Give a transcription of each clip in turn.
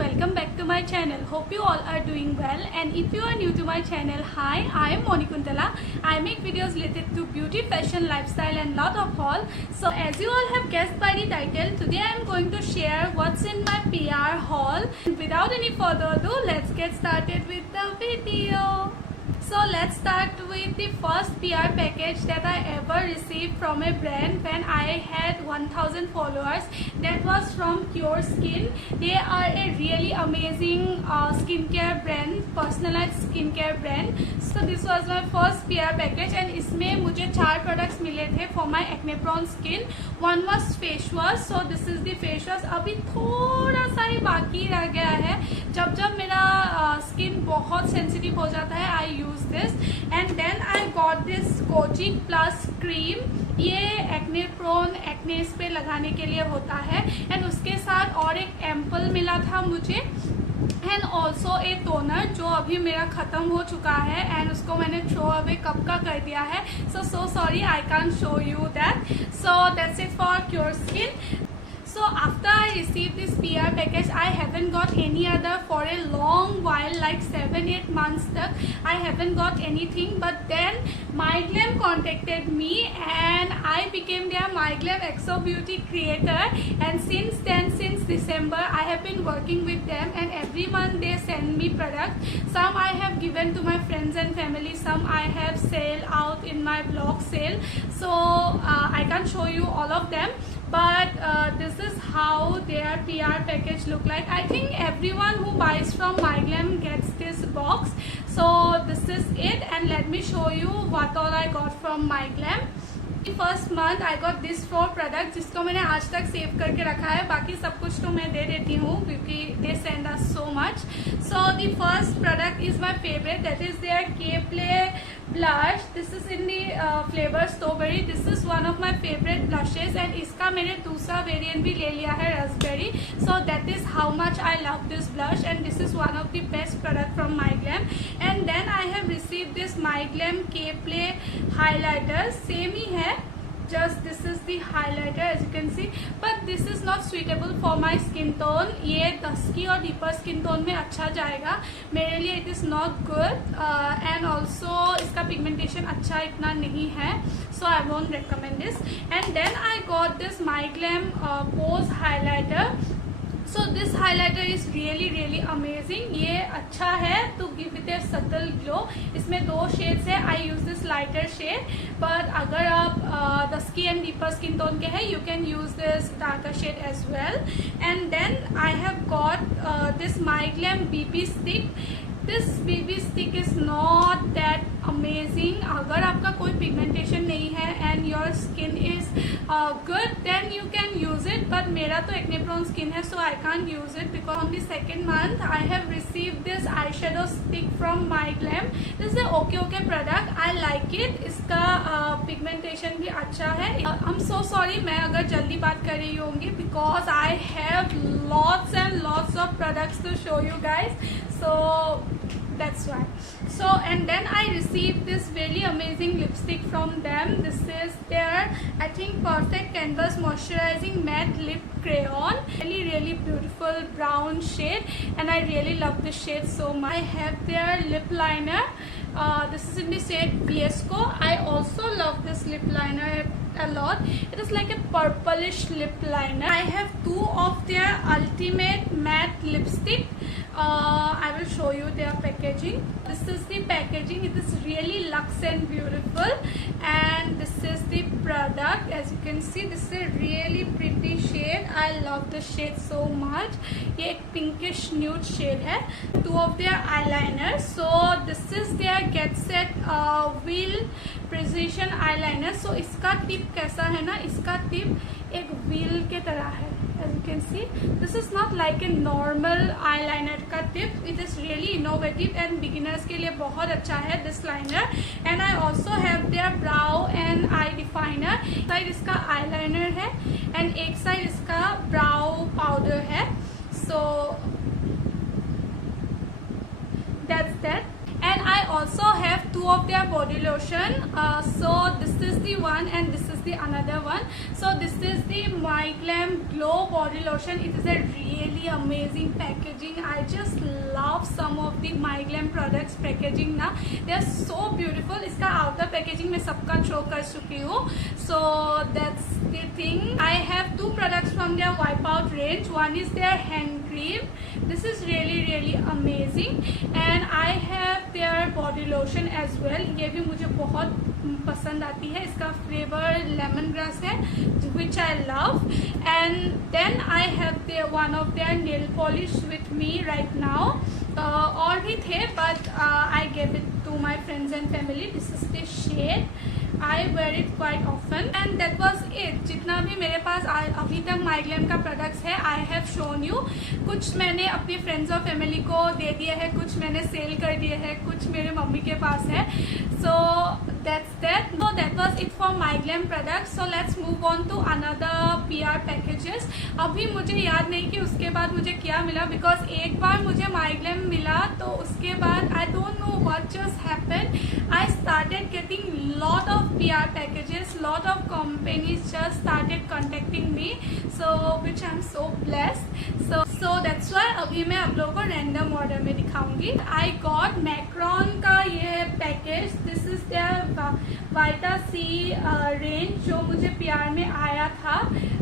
welcome back to my channel. Hope you all are doing well, and if you are new to my channel, hi, I am Monikuntala. I make videos related to beauty, fashion, lifestyle and lot of haul. So as you all have guessed by the title, today I am going to share what's in my PR haul. Without any further ado, let's get started with the video. So let's start with the first PR package that I ever received from a brand when I had 1000 followers. That was from Pure Skin. They are a really amazing skincare brand, personalized skincare brand. So this was my first PR package and इसमें मुझे 4 products मिले थे for my acne prone skin. One was face wash. So this is the face wash. अभी थोड़ा सा ही बाकी रह गया है. जब मेरा skin बहुत sensitive हो जाता है, I use this. And then I got this Kojic Plus cream. ये एक्ने प्रोन एक्नेस पे लगाने के लिए होता है. एंड उसके साथ और एक एम्पल मिला था मुझे, एंड ऑल्सो ए टोनर जो अभी मेरा ख़त्म हो चुका है एंड उसको मैंने थ्रो अवे कब का कर दिया है. So sorry, I can't show you that. So that's it for pure skin. So after I received this PR package, I haven't got any other for a long while, like 7-8 months tak. I haven't got anything, but then MyGlam contacted me and I became their MyGlam Exo Beauty creator. And since then, since December, I have been working with them, and every month they send me products. Some I have given to my friends and family, some I have sale out in my blog sale. So I can't show you all of them. But this is how their PR package look like. I think everyone who buys from MyGlam gets this box. So this is it, and let me show you what all I got from MyGlam. First month I got this 4 product जिसको मैंने आज तक save करके रखा है. बाकी सब कुछ तो मैं दे देती हूँ क्योंकि they send us so much. So the first product is my favourite, that is their K play blush. This is in the flavour strawberry. This is one of my favourite blushes and इसका मैंने दूसरा variant भी ले लिया है, raspberry. So that is how much I love this blush and this is one of the best product from MyGlam. And then I have receive this MyGlam के play highlighter. Same ही है, just this is the highlighter as you can see, but this is not suitable for my skin tone. ये dusky और deeper skin tone में अच्छा जाएगा. मेरे लिए it is not good and also इसका pigmentation अच्छा इतना नहीं है, so I won't recommend this. And then I got this MyGlam Pose highlighter. So this highlighter is really amazing. ये अच्छा है to give it a subtle glow. इसमें 2 shades है. I use this lighter shade, but अगर आप dusky and deeper skin tone के हैं, you can use this darker shade as well. And then I have got this MyGlam BB stick. This BB stick is not that amazing. अगर आपका कोई pigmentation नहीं है and your skin is good, then you can use it. But मेरा तो acne prone skin है, so I can't use it because on the second month I have received this eyeshadow stick from MyGlam. This is a okay product. I like it. इसका pigmentation भी अच्छा है. I'm so sorry मैं अगर जल्दी बात कर रही होंगी because I have lots and lots of products to show you guys. So that's why. So and then I received this really amazing lipstick from them. This is their, I think, Perfect Canvas Moisturizing Matte Lip Crayon. Really beautiful brown shade, and I really love this shade so much. I have their lip liner. This is in the shade Fiesco. I also love this lip liner a lot. It is like a purplish lip liner. I have 2 of their Ultimate Matte Lipstick. I will show you their packaging. This is the packaging. It is really luxe and beautiful, and this is the product. As you can see, this is a really pretty shade. I love this shade so much. ये एक pinkish nude shade है. 2 of their eyeliners. So this is their Get Set Wheel Precision eyeliner. So इसका tip कैसा है ना, इसका tip एक wheel के तरह है. As you can see, this is not like a normal eyeliner का tip. It is really innovative and beginners के लिए बहुत अच्छा है this liner. And I also have their brow and eye definer. एक साइड इसका eyeliner है and एक साइड इसका brow powder है. So that's that. And I also have 2 of their body lotion. So this is the one and this is the another one. So this is the MyGlam Glow body lotion. It is a really really amazing packaging. I just love some of the My Glam products packaging ना, they are so beautiful. इसका outer packaging मैं सबका show कर चुकी हूँ. So that's the thing. I have two products from their Wipeout range. One is their hand cream. This is really amazing. And I have their body lotion as well. ये भी मुझे बहुत पसंद आती है. इसका फ्लेवर लेमन ग्रास है, which I love. And then I have their one of their nail polish with me right now. और भी थे, but I gave it to my friends and family. This is the shade. I wear it quite often and that was it. जितना भी मेरे पास अभी तक My Glam का products है, I have shown you. कुछ मैंने अपने फ्रेंड्स और फैमिली को दे दिए हैं, कुछ मैंने सेल कर दिए हैं, कुछ मेरे मम्मी के पास है. So that's that. So that was it for My Glam products. So let's move on to another PR packages. अभी मुझे याद नहीं कि उसके बाद मुझे क्या मिला, because एक बार मुझे My Glam मिला तो उसके बाद I don't know what just happened. I started getting lot of PR packages, lot of companies just started contacting me, so which I'm so blessed. So that's why अभी मैं आप लोगों को random order में दिखाऊंगी. I got Macron का ये package. This is their Vita C range जो मुझे PR में आया था.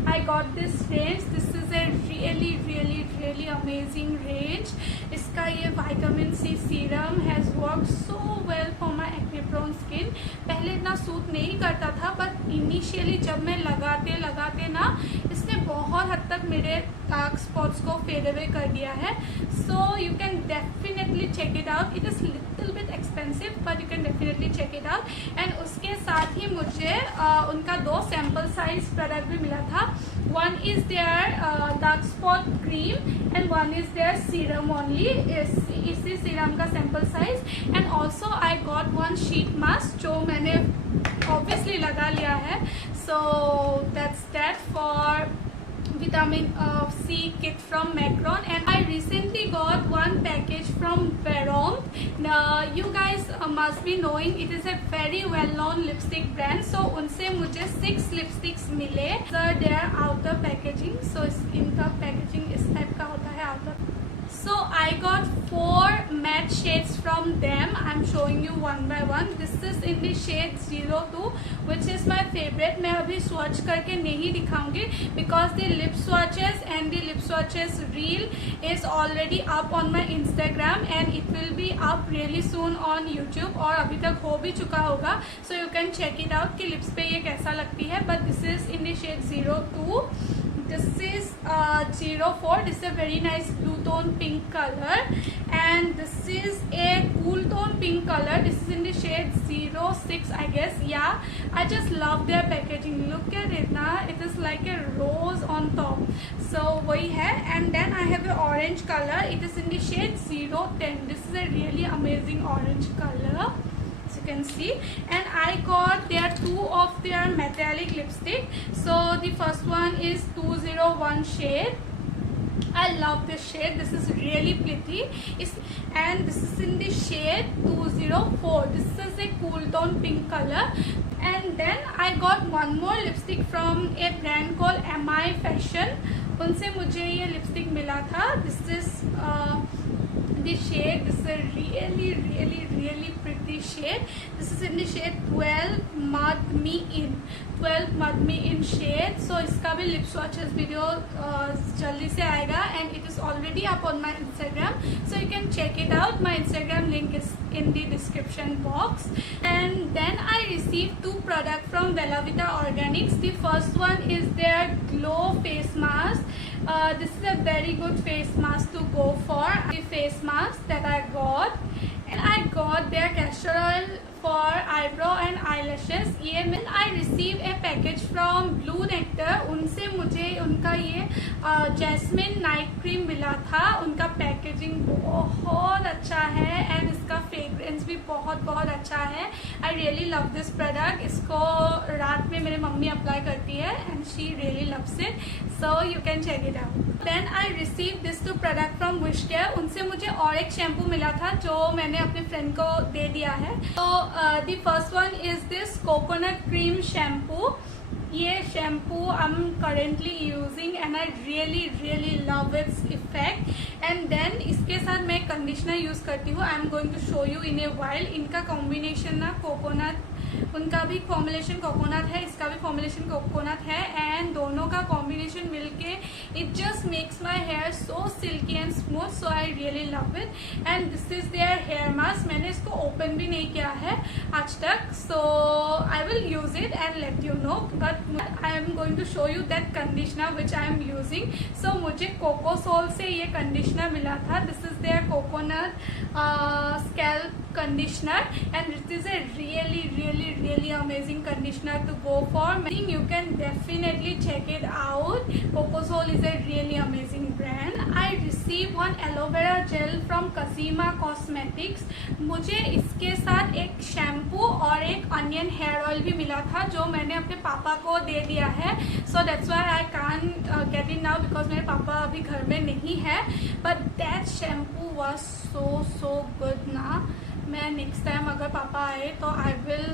I got this range. This is a really amazing range. इसका ये vitamin C serum has worked so well for my acne prone skin. पहले इतना सूट नहीं करता था, but इनिशियली जब मैं लगाते ना, इसने बहुत हद तक मेरे डार्क स्पॉट्स को फेड अवे कर दिया है. So you can definitely check it out. It is little bit expensive, but you can definitely check it out. And उसके साथ ही मुझे उनका 2 सैम्पल साइज प्रोडक्ट भी मिला था. One is their dark spot cream and one is their serum only. इसी serum का sample size. And also I got one sheet mask जो मैंने obviously लगा लिया है. So that's that for vitamin C kit from Macron. And I recently got one package from Verom. You guys must be knowing it is a very well known lipstick brand. So उनसे मुझे 6 lipsticks मिले. Their outer packaging. So इनका packaging इस type का होता है outer. So I got 4 matte shades from them. I'm showing you one by one. This is in the shade 02, which is my favorite. मैं अभी swatch करके नहीं दिखाऊंगी because the lip swatches and the lip swatches reel is already up on my Instagram and it will be up really soon on YouTube और अभी तक हो भी चुका होगा. So you can check it out कि lips पे ये कैसा लगती है. But this is in the shade 02. This is 04. This is a very nice blue tone pink color, and this is a cool tone pink color. This is in the shade 06, I guess. Yeah, I just love their packaging. Look at it now. It is like a rose on top. So वही है. And then I have an orange color. It is in the shade 010. This is a really amazing orange color, as you can see. And I got their 2 of their metallic lipstick. So the first one is 201 shade. I love this shade. This is really pretty. And this is in the shade 204. This is a cool tone pink color. And then I got one more lipstick from a brand called MI Fashion. उनसे मुझे ये lipstick मिला था. This is the shade. This is a really pretty shade. This is in the shade 12 Mud Me In. 12 Mud Me In shade. So इसका भी lip swatches video जल्दी से आएगा and it is already up on my Instagram. So you can check it out. My Instagram link is in the description box. And then I received 2 products from Bella Vita Organics. The first one is their Glow face mask. This is a very good face mask to go for. The face mask that I got, and I got their castor oil for eyebrow and eyelashes. ये मैं I received a package from Blue Nectar. उनसे मुझे उनका ये jasmine night cream मिला था. उनका packaging बहुत अच्छा है and इसका फ्रेग्रेंस भी बहुत अच्छा है. I really love this product. इसको रात में मेरी मम्मी अप्लाई करती है and she really loves it. So you can check it out. Then I received this 2 product from Wishcare. उनसे मुझे और एक शैम्पू मिला था जो मैंने अपने फ्रेंड को दे दिया है. So the first one is this coconut cream shampoo. ये shampoo I am currently using and I really love its effect. And then इसके साथ मैं कंडीशनर यूज करती हूँ। I am going to show you in a while. इनका combination ना coconut, उनका भी फॉर्मुलेशन कोकोनट है, इसका भी फॉर्मुलेशन कोकोनट है, एंड दोनों का कॉम्बिनेशन मिलके it just makes my hair so silky and smooth. So I really love it and this is their hair mask. मैंने इसको ओपन भी नहीं किया है आज तक, so I will use it and let you know. But I am going to show you that conditioner which I am using. So मुझे Coco Soul से ये कंडीशनर मिला था। This is their coconut scalp conditioner and it is a really amazing conditioner to go for. I think you can definitely check it out. Cocosol is a really amazing brand. I received one aloe vera gel from Kasima Cosmetics. मुझे इसके साथ एक shampoo और एक onion hair oil भी मिला था जो मैंने अपने पापा को दे दिया है। सो that's why I can't get it now because मेरे पापा अभी घर में नहीं है। But that shampoo was so good ना। मैं नेक्स्ट टाइम अगर पापा आए तो I will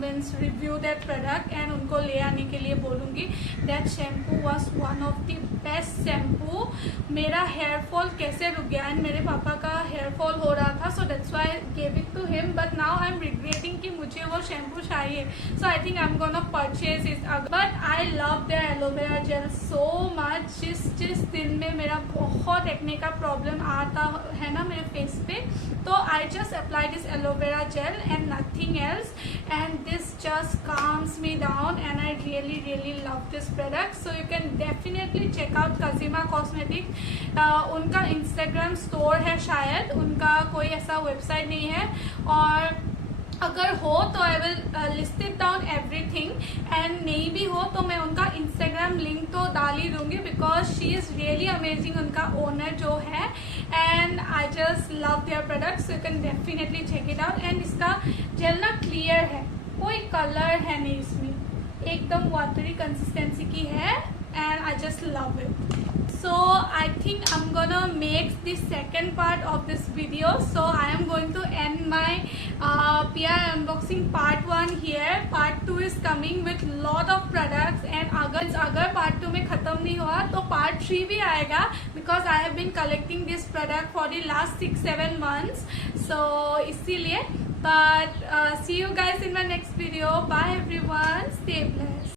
means review that product and उनको ले आने के लिए बोलूँगी। That shampoo was one of the best shampoo. मेरा हेयर फॉल कैसे रुक गया, एंड मेरे पापा का हेयर फॉल हो रहा था, so that's why I gave it to him. But now I am regretting कि मुझे वो शैम्पू चाहिए, so I think I am gonna purchase it. But I love their aloe vera gel so much. जिस दिन में मेरा बहुत एक्ने का प्रॉब्लम आता है ना मेरे फेस पे, तो I just apply this aloe vera gel and nothing else, and this just calms me down and I really love this product. So you can definitely check out Kasima Cosmetics. उनका Instagram store है शायद, उनका कोई ऐसा website नहीं है, और अगर हो तो I will list it down everything, and नहीं भी हो तो मैं उनका इंस्टाग्राम लिंक तो डाल ही दूंगी because she is really amazing, उनका ओनर जो है। And I just love their products, you can definitely check it out. And इसका जेल ना क्लियर है, कोई कलर है नहीं इसमें, एकदम वाटरी कंसिस्टेंसी की है, and I just love it. So I think I'm gonna make the second part of this video. So I am going to end my PI unboxing part 1 here. Part 2 is coming with lot of products, and अगर part 2 में ख़त्म नहीं हुआ तो part 3 भी आएगा, because I have been collecting this product for the last 6-7 months. So इसीलिए, but see you guys in my next video. Bye everyone. Stay blessed.